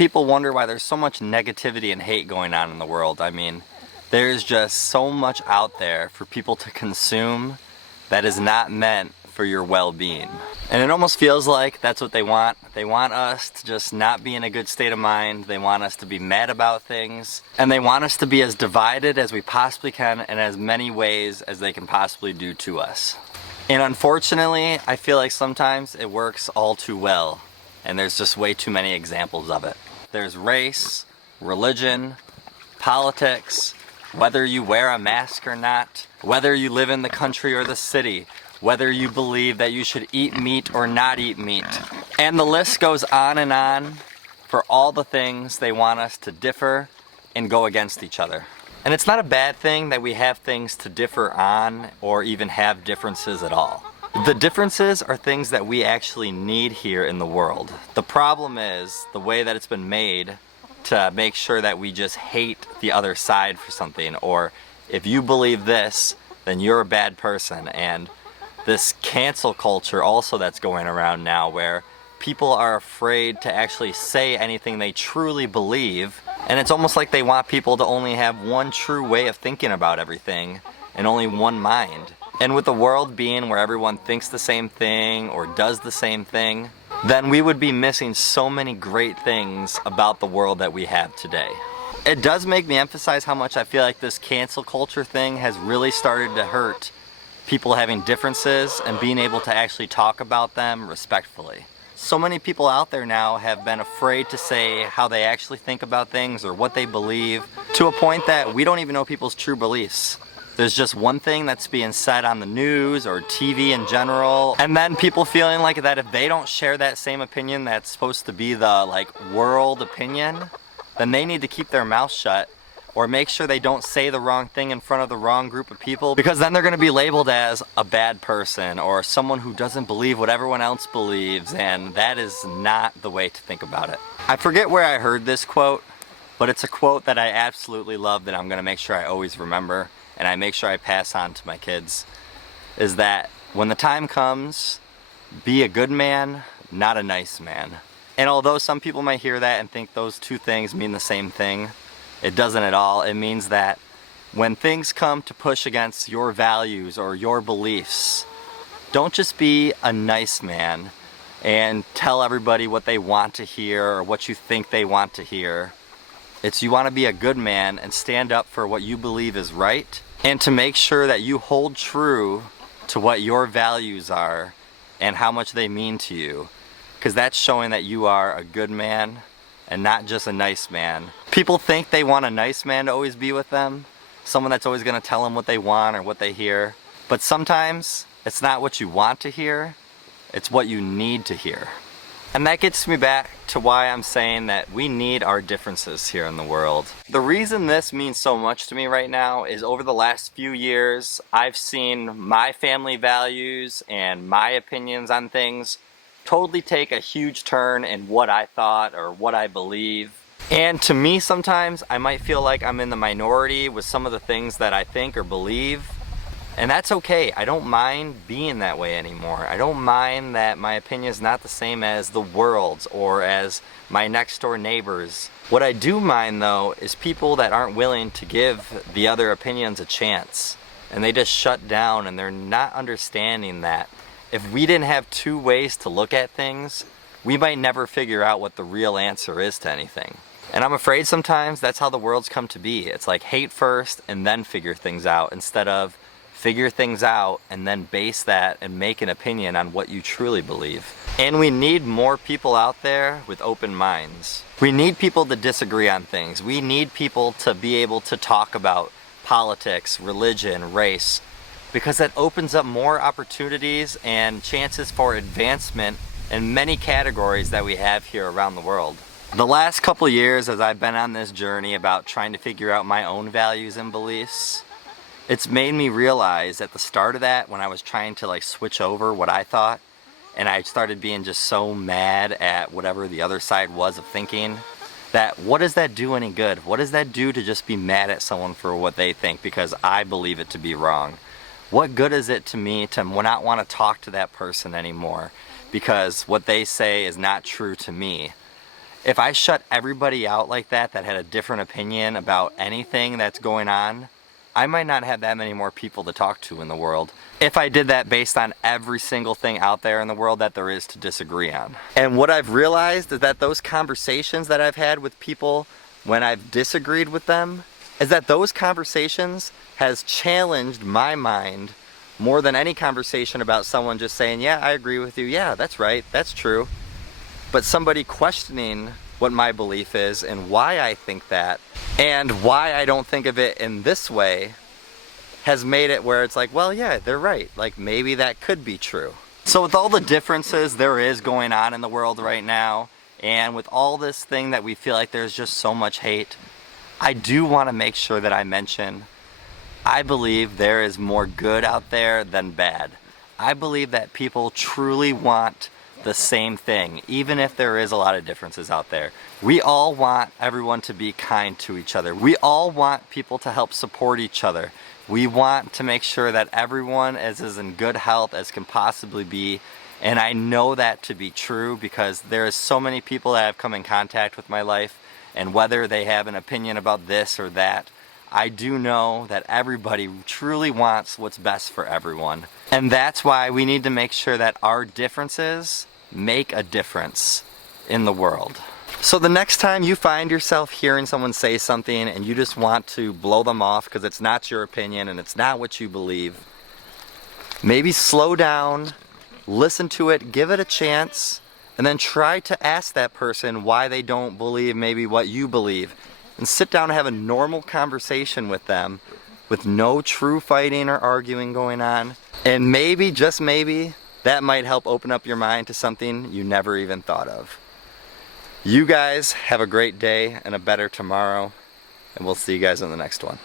People wonder why there's so much negativity and hate going on in the world. I mean, there's just so much out there for people to consume that is not meant for your well-being. And it almost feels like that's what they want. They want us to just not be in a good state of mind. They want us to be mad about things. And they want us to be as divided as we possibly can in as many ways as they can possibly do to us. And unfortunately, I feel like sometimes it works all too well. And there's just way too many examples of it. There's race, religion, politics, whether you wear a mask or not, whether you live in the country or the city, whether you believe that you should eat meat or not eat meat. And the list goes on for all the things they want us to differ and go against each other. And it's not a bad thing that we have things to differ on or even have differences at all. The differences are things that we actually need here in the world. The problem is the way that it's been made to make sure that we just hate the other side for something, or if you believe this, then you're a bad person. And this cancel culture also that's going around now, where people are afraid to actually say anything they truly believe, and it's almost like they want people to only have one true way of thinking about everything and only one mind. And with the world being where everyone thinks the same thing or does the same thing, then we would be missing so many great things about the world that we have today. It does make me emphasize how much I feel like this cancel culture thing has really started to hurt people having differences and being able to actually talk about them respectfully. So many people out there now have been afraid to say how they actually think about things or what they believe, to a point that we don't even know people's true beliefs. There's just one thing that's being said on the news or TV in general, and then people feeling like that if they don't share that same opinion that's supposed to be the world opinion, then they need to keep their mouth shut or make sure they don't say the wrong thing in front of the wrong group of people, because then they're going to be labeled as a bad person or someone who doesn't believe what everyone else believes, and that is not the way to think about it. I forget where I heard this quote, but it's a quote that I absolutely love that I'm going to make sure I always remember and I make sure I pass on to my kids, is that when the time comes, be a good man, not a nice man. And although some people might hear that and think those two things mean the same thing, it doesn't at all. It means that when things come to push against your values or your beliefs, don't just be a nice man and tell everybody what they want to hear or what you think they want to hear. It's you want to be a good man and stand up for what you believe is right, and to make sure that you hold true to what your values are and how much they mean to you, because that's showing that you are a good man and not just a nice man. People think they want a nice man to always be with them, someone that's always going to tell them what they want or what they hear, but sometimes it's not what you want to hear, it's what you need to hear. And that gets me back to why I'm saying that we need our differences here in the world. The reason this means so much to me right now is over the last few years, I've seen my family values and my opinions on things totally take a huge turn in what I thought or what I believe. And to me, sometimes I might feel like I'm in the minority with some of the things that I think or believe. And that's okay. I don't mind being that way anymore. I don't mind that my opinion is not the same as the world's or as my next door neighbors. What I do mind though is people that aren't willing to give the other opinions a chance. And they just shut down, and they're not understanding that if we didn't have two ways to look at things, we might never figure out what the real answer is to anything. And I'm afraid sometimes that's how the world's come to be. It's like hate first and then figure things out, instead of figure things out and then base that and make an opinion on what you truly believe. And we need more people out there with open minds. We need people to disagree on things. We need people to be able to talk about politics, religion, race, because that opens up more opportunities and chances for advancement in many categories that we have here around the world. The last couple years, as I've been on this journey about trying to figure out my own values and beliefs, it's made me realize at the start of that, when I was trying to switch over what I thought, and I started being just so mad at whatever the other side was of thinking, that what does that do any good? What does that do to just be mad at someone for what they think because I believe it to be wrong? What good is it to me to not want to talk to that person anymore because what they say is not true to me? If I shut everybody out like that had a different opinion about anything that's going on, I might not have that many more people to talk to in the world. If I did that based on every single thing out there in the world that there is to disagree on. And what I've realized is that those conversations that I've had with people when I've disagreed with them, is that those conversations has challenged my mind more than any conversation about someone just saying, yeah, I agree with you, yeah, that's right, that's true. But somebody questioning what my belief is and why I think that and why I don't think of it in this way has made it where it's like, well, yeah, they're right. Like maybe that could be true. So with all the differences there is going on in the world right now, and with all this thing that we feel like there's just so much hate, I do want to make sure that I mention, I believe there is more good out there than bad. I believe that people truly want the same thing, even if there is a lot of differences out there. We all want everyone to be kind to each other. We all want people to help support each other. We want to make sure that everyone is as in good health as can possibly be. And I know that to be true because there is so many people that have come in contact with my life, and whether they have an opinion about this or that, I do know that everybody truly wants what's best for everyone. And that's why we need to make sure that our differences make a difference in the world. So the next time you find yourself hearing someone say something and you just want to blow them off because it's not your opinion and it's not what you believe, maybe slow down, listen to it, give it a chance, and then try to ask that person why they don't believe maybe what you believe. And sit down and have a normal conversation with them with no true fighting or arguing going on. And maybe, just maybe, that might help open up your mind to something you never even thought of. You guys have a great day and a better tomorrow, and we'll see you guys in the next one.